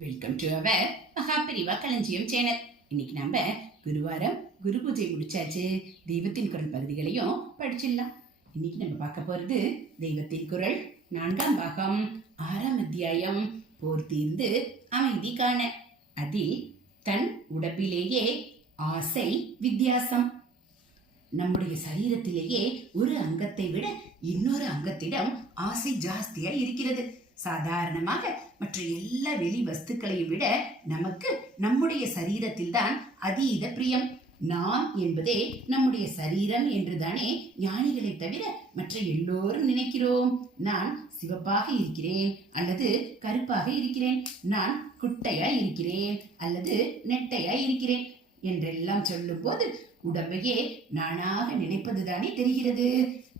Welcome to our Mahaperiyava களஞ்சியம் channel. இன்னைக்கு நம்ம குருவாரம் குரு பூஜை முடிச்சாச்சு. தெய்வத்தின் குரல் பகுதிகளையும் படிச்சிடலாம். இன்னைக்கு நம்ம பார்க்க போறது தெய்வத்தின் குரல் 4ஆம் பாகம் 6ஆம் அத்தியாயம் போர் தீர்ந்து அமைதி காண. அதில் தன் உடம்பிலேயே ஆசை வித்தியாசம். நம்முடைய சரீரத்திலேயே ஒரு அங்கத்தை விட இன்னொரு அங்கத்திடம் ஆசை ஜாஸ்தியா இருக்கிறது. சாதாரணமாக மற்ற எல்லா வெளி வஸ்துக்களையும் விட நமக்கு நம்முடைய சரீரத்தில் தான் அதீத பிரியம். நாம் என்பதே நம்முடைய சரீரம் என்றுதானே ஞானிகளை தவிர மற்ற எல்லோரும் நினைக்கிறோம். நான் சிவப்பாக இருக்கிறேன் அல்லது கருப்பாக இருக்கிறேன், நான் குட்டையா இருக்கிறேன் அல்லது நெட்டையா இருக்கிறேன் என்றெல்லாம் சொல்லும் போது உடம்பையே நானாக நினைப்பதுதானே தெரிகிறது.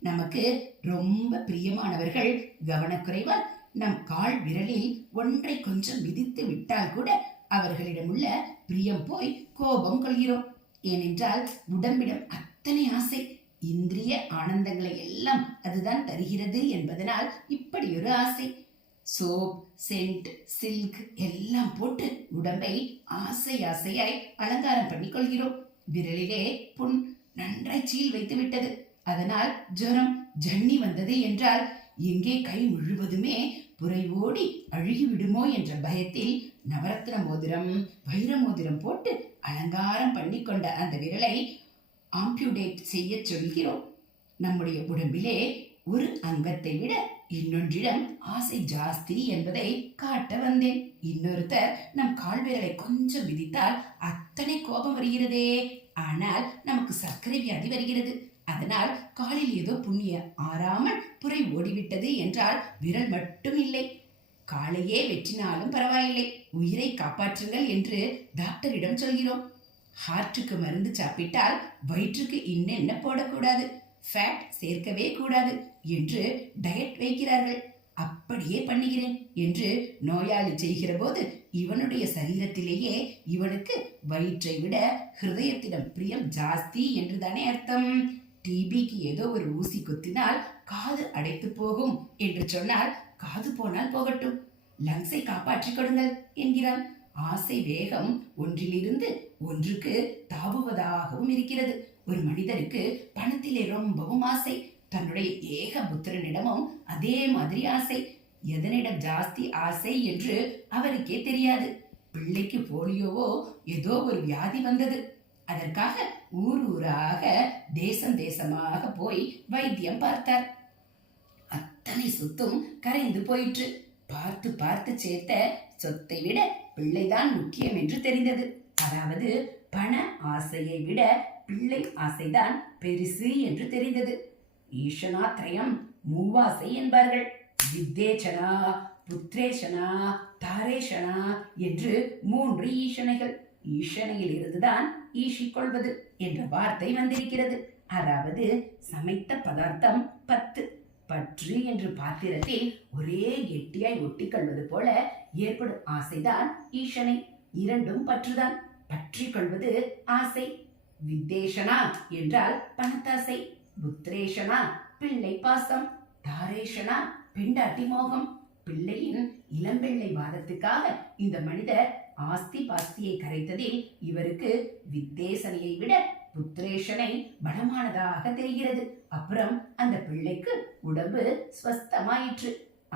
நமக்கு ரொம்ப பிரியமானவர்கள் கவனக்குறைவால் நம் கால் விரலில் ஒன்றை கொஞ்சம் மிதித்து விட்டால் கூட அவர்களிடம் உள்ள பிரியம் போய் கோபம் கொள்கிறோம். ஏனென்றால் உடம்பிடம் அத்தனை ஆசை, இந்திரிய ஆனந்தங்களை எல்லாம் அதுதான் தருகிறது என்பதனால் இப்படி ஒரு ஆசை. சோப், சென்ட், சில்க் எல்லாம் போட்டு உடம்பை ஆசை ஆசையாய் அலங்காரம் பண்ணி கொள்கிறோம். விரலிலே புண் நன்றாய் சீல் வைத்து விட்டது, அதனால் ஜுரம் ஜன்னி வந்தது என்றால் எங்கே கை முழுவதுமே புரை ஓடி அழுகிவிடுமோ என்ற பயத்தில் நவரத்ன மோதிரம், வைர மோதிரம் போட்டு அலங்காரம் பண்ணி கொண்ட அந்த விரலை ஆம்பியூடேட் செய்ய சொல்கிறோம். நம்முடைய உடம்பிலே ஒரு அங்கத்தை விட இன்னொன்றிடம் ஆசை ஜாஸ்தி என்பதை காட்ட வந்தேன். இன்னொருத்தர் நம் கால் விரலை கொஞ்சம் விதித்தால் அத்தனை கோபம் வருகிறதே. ஆனால் நமக்கு சர்க்கரை வியாதி வருகிறது, அதனால் காலில் ஏதோ புண்ணிய ஆறாமல் புரை ஓடிவிட்டது என்றால் விரல் மட்டும் இல்லை, காலையே வெற்றினாலும் பரவாயில்லை, உயிரை காப்பாற்றுங்கள் என்று டாக்டரிடம் சொல்கிறோம். ஹார்ட்டுக்கு மருந்து சாப்பிட்டால் வயிற்றுக்கு இன்னென்ன போடக்கூடாது, ஃபேட் சேர்க்கவே கூடாது என்று டயட் வைக்கிறார்கள். அப்படியே பண்ணுகிறேன் என்று நோயாளி செய்கிற போது இவனுடைய சரீரத்திலேயே இவனுக்கு வயிற்றை விட ஹிருதயத்திடம் பிரியம் ஜாஸ்தி என்றுதானே அர்த்தம். டிபிக்கு ஏதோ ஒரு ஊசி குத்தினால் காது அடைத்து போகும் என்று சொன்னால் காது போனால் போகட்டும், லங்ஸை காப்பாற்றிக் கொடுங்கள் என்கிறான். ஆசை வேகம் ஒன்றிலிருந்து ஒன்றுக்கு தாவுவதாகவும் இருக்கிறது. ஒரு மனிதருக்கு பணத்திலே ரொம்பவும் ஆசை, தன்னுடைய ஏக புத்திரனிடமும் அதே மாதிரி ஆசை. எதனிடம் ஜாஸ்தி ஆசை என்று அவருக்கே தெரியாது. பிள்ளைக்கு போலியோவோ ஏதோ ஒரு வியாதி வந்தது, அதற்காக ஊர் ஊராக தேசம் தேசமாக போய் வைத்தியம் பார்த்தார். அத்தனை சொத்தும் கரைந்து போயிற்று. பார்த்து பார்த்து சேர்த்த சொத்தை விட பிள்ளைதான் முக்கியம் என்று தெரிந்தது. அதாவது பண ஆசையை விட பிள்ளை ஆசைதான் பெருசு என்று தெரிந்தது. ஈஷனா திரயம் மூவாசை என்பார்கள். வித்தேச்சனா, புத்திரேஷனா, தாரேஷனா என்று 3 ஈஷனைகள். ஈஷனையில் இருந்துதான் ஈஷிக்கொள்வது என்ற வார்த்தை வந்திருக்கிறது. அதாவது சமைத்த பதார்த்தம் 10, பற்று என்று பாத்திரத்தில் ஒரே கெட்டியாய் ஒட்டிக்கொள்வது போல ஏற்படும் ஆசைதான் ஈஷனை. இரண்டும் பற்றுதான், பற்றி கொள்வது ஆசை. வித்தேஷனா என்றால் பணத்தாசை, புத்திரேஷனா பிள்ளை பாசம், தாரேஷனா பெண்டாட்டி மோகம். பிள்ளையின் இளம்பிள்ளை வாதத்துக்காக இந்த மனிதர் ஆஸ்தி பாஸ்தியை கரைத்ததில் இவருக்கு வித்தேசனையை விட புத்திரேஷனை பலமானதாக தெரிகிறது. அப்புறம் அந்த பிள்ளைக்கு உடம்பு ஸ்வஸ்தமாயிற்று.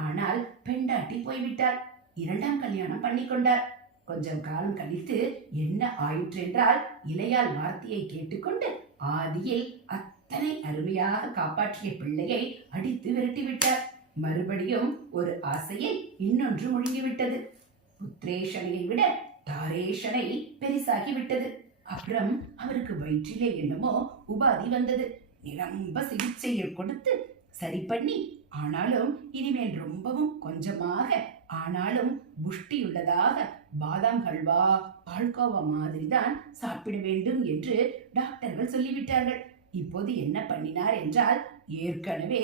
ஆனால் பெண்டாட்டி போய்விட்டார், 2ஆம் கல்யாணம் பண்ணிக்கொண்டார். கொஞ்சம் காலம் கழித்து என்ன ஆயிற்று என்றால், இளையால் வார்த்தையை கேட்டுக்கொண்டு ஆதியில் அத்தனை அருமையாக காப்பாற்றிய பிள்ளையை அடித்து விரட்டிவிட்டார். மறுபடியும் ஒரு ஆசையை இன்னொன்று முழுங்கிவிட்டது. புத்திரேஷனையை விட தாரேஷனை பெரிசாகிவிட்டது. அப்புறம் அவருக்கு வயிற்றிலே என்னமோ உபாதி வந்தது. நிரம்ப சிகிச்சையை கொடுத்து சரி பண்ணி, ஆனாலும் இனிமேல் ரொம்பவும் கொஞ்சமாக ஆனாலும் புஷ்டியுள்ளதாக பாதாம் ஹல்வா, பால்கோவா மாதிரி தான் சாப்பிட வேண்டும் என்று டாக்டர்கள் சொல்லிவிட்டார்கள். இப்போது என்ன பண்ணினார் என்றால், ஏற்கனவே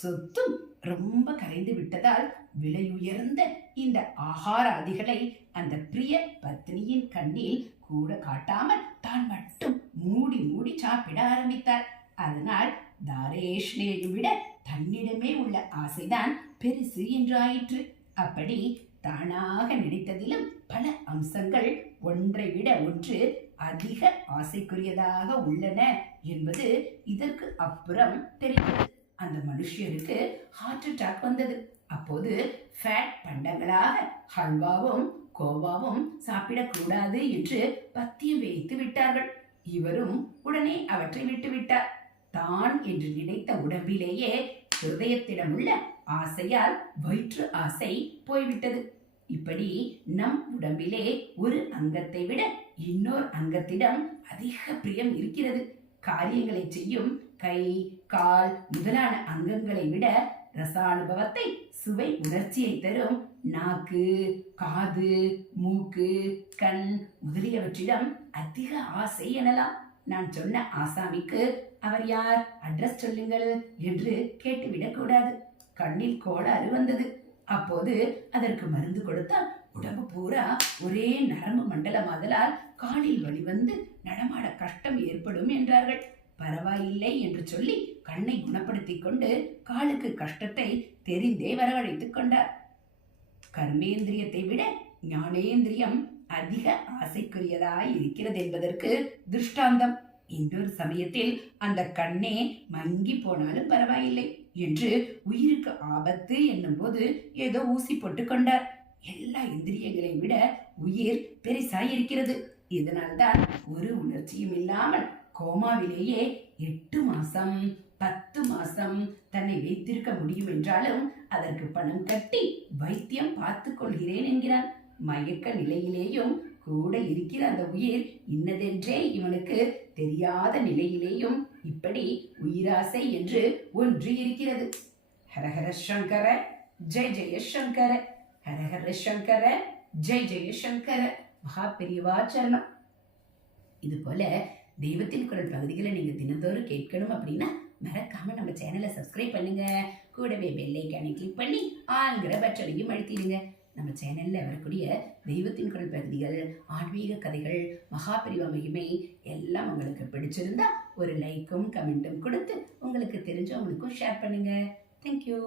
சொத்தும் ரொம்ப கரைந்து விட்டதால் விலையுயர்ந்த இந்த ஆகாராதிகளை அந்த பிரிய பத்னியின் கண்ணில் கூட காட்டாமல் தான் மட்டும் மூடி மூடி சாப்பிட ஆரம்பித்தார். அதனால் தாரேஷ்ணையை விட தன்னிடமே உள்ள ஆசைதான் பெருசு என்று ஆயிற்று. அப்படி தானாக நினைத்ததிலும் பல அம்சங்கள் ஒன்றை விட ஒன்று அதிக ஆசைக்குரியதாக உள்ளன என்பது இதற்கு அப்புறம் தெரிகிறது. அந்த மனுஷருக்கு ஹார்ட் அட்டாக் வந்தது. அப்போது ஃபேட் பண்டங்களாக ஹல்வாவும் கோவாவும் சாப்பிடக்கூடாது என்று பத்தியம் வைத்து விட்டார்கள். இவரும் உடனே அவற்றை விட்டுவிட்டார். தான் என்று நினைத்த உடம்பிலேயே ஹிருதயத்திடம் உள்ள ஆசையால் வயிற்று ஆசை போய்விட்டது. இப்படி நம் உடம்பிலே ஒரு அங்கத்தை விட இன்னொரு அங்கத்திடம் அதிக பிரியம் இருக்கிறது. காரியங்களை செய்யும் கை, கால் முதலான அங்கங்களை விட ரசானுபவத்தை, சுவை உணர்ச்சியை தரும் நாக்கு, காது, மூக்கு, கண் முதலியவற்றிடம் அதிக ஆசை எனலாம். நான் சொன்ன ஆசாமிக்கு அவர் யார், அட்ரஸ் சொல்லுங்கள் என்று கேட்டுவிடக் கூடாது. கண்ணில் கோளாறு வந்தது. அப்போது அதற்கு மருந்து கொடுத்தால் உடம்பு பூரா ஒரே நரம்பு மண்டலமாதலால் காலில் வலி வந்து நடமாட கஷ்டம் ஏற்படும் என்றார்கள். பரவாயில்லை என்று சொல்லி கண்ணை குணப்படுத்திக் கொண்டு காலுக்கு கஷ்டத்தை தெரிந்தே வரவழைத்துக் கொண்டார். கர்மேந்திரியத்தை விட ஞானேந்திரியம் அதிக ஆசைக்குரியதாய் இருக்கிறது என்பதற்கு திருஷ்டாந்தம். இன்னொரு சமயத்தில் அந்த கண்ணே மங்கி போனாலும் பரவாயில்லை என்று உயிருக்கு ஆபத்து என்னும் போது ஏதோ ஊசி போட்டு கொண்டார். எல்லா இந்திரியங்களை விட உயிர் பெரிசாயிருக்கிறது. இதனால்தான் ஒரு உணர்ச்சியும் இல்லாமல் கோமாவிலேயே 8 மாசம் 10 மாசம் தன்னை வைத்திருக்க முடியும் என்றாலும் அதற்கு பணம் கட்டி வைத்தியம் பார்த்துக் கொள்கிறேன் என்கிறான். மயக்க நிலையிலேயும் கூட இருக்கிற அந்த உயிர் இன்னதென்றே இவனுக்கு தெரியாத நிலையிலேயும் இப்படி உயிராசை என்று ஒன்று இருக்கிறது. ஹரஹர சங்கர ஜெய ஜெய சங்கர, ஹரஹர சங்கர ஜெய ஜெய சங்கர. மகா பெரியவா சரணம். இது போல தெய்வத்தின் குரல் பகுதிகளை நீங்க தினந்தோறும் கேட்கணும் அப்படின்னா மறக்காம நம்ம சேனலை சப்ஸ்கிரைப் பண்ணுங்க. கூடவே பெல் ஐகானை கிளிக் பண்ணி ஆங்கிற பட்டனையும் அழுத்திடுங்க. நம்ம சேனல்ல வரக்கூடிய தெய்வத்தின் குரல் பகுதிகள், ஆன்மீக கதைகள், மகாபெரிவா மகிமை எல்லாம் உங்களுக்கு பிடிச்சிருந்தா ஒரு லைக்கும் கமெண்ட்டும் கொடுத்து உங்களுக்கு தெரிஞ்சவங்களுக்கும் ஷேர் பண்ணுங்க. தேங்க்யூ.